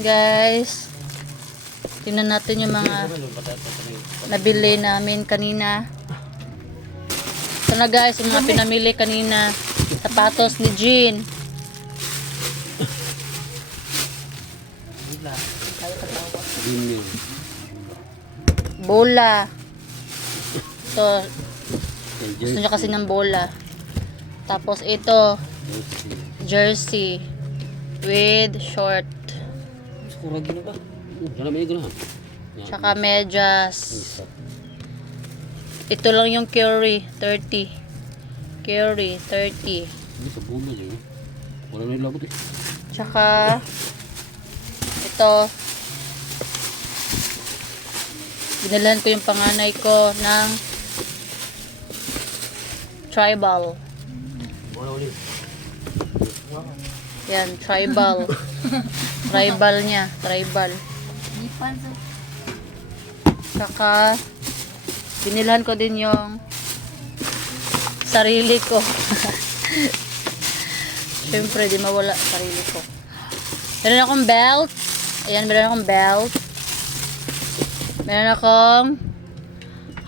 Guys, tingnan natin yung mga nabili namin kanina. Ito na guys, yung mga pinamili kanina. Sapatos ni Jean. Bola. Ito, gusto niya kasi ng bola. Tapos ito, jersey. With short. Sekolah gini ba? May ganahan. Yan. Tsaka medyas. Ito lang yung Curry, 30. Curry, 30. Ini sa bulo dyan. Wala na yung labot eh. Tsaka, ito, binilhan ko yung panganay ko ng tribal. Wala ulit. Yan, tribal. tribal niya, tribal. Tsaka, binilhan ko din yung sarili ko. Siyempre, di mawala sarili ko. Meron akong belt. Ayan, meron akong belt. Meron akong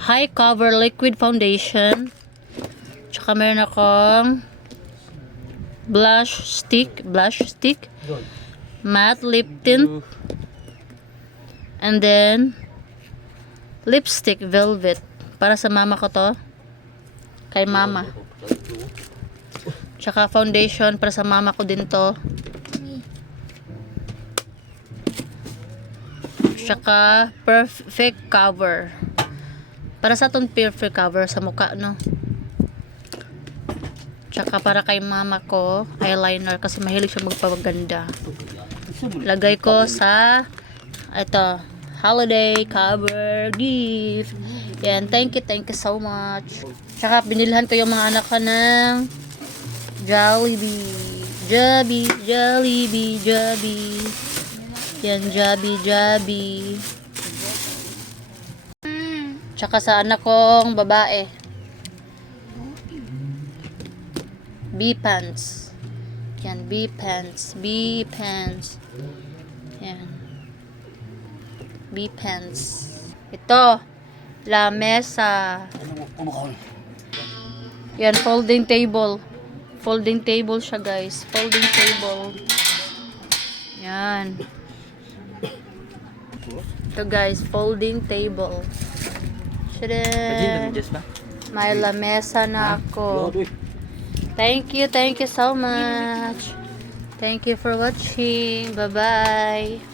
high cover liquid foundation. Tsaka meron akong blush stick, blush stick, matte lip tint, and then lipstick velvet. Para sa mama ko to. Kay mama. Tsaka foundation para sa mama ko din to. Tsaka perfect cover. Para sa tong perfect cover sa mukha, no? Tsaka para kay mama ko, eyeliner kasi mahilig siya magpapaganda. Lagay ko sa ito, holiday cover gift. Yan, thank you, thank you so much. Tsaka binilhan ko yung mga anak ko ng Jollibee. Jollibee, Jollibee, Jollibee. Yan, Jollibee, Jollibee. Tsaka sa anak kong babae. B-pants. Yan, B-pants. B-pants. Yan. B-pants. Ito. La mesa. Yan, folding table. Folding table siya, guys. Folding table. Yan. Ito, guys. Folding table. Shada! May lamesa na ako. Thank you, thank you so much. Thank you for watching. Bye-bye.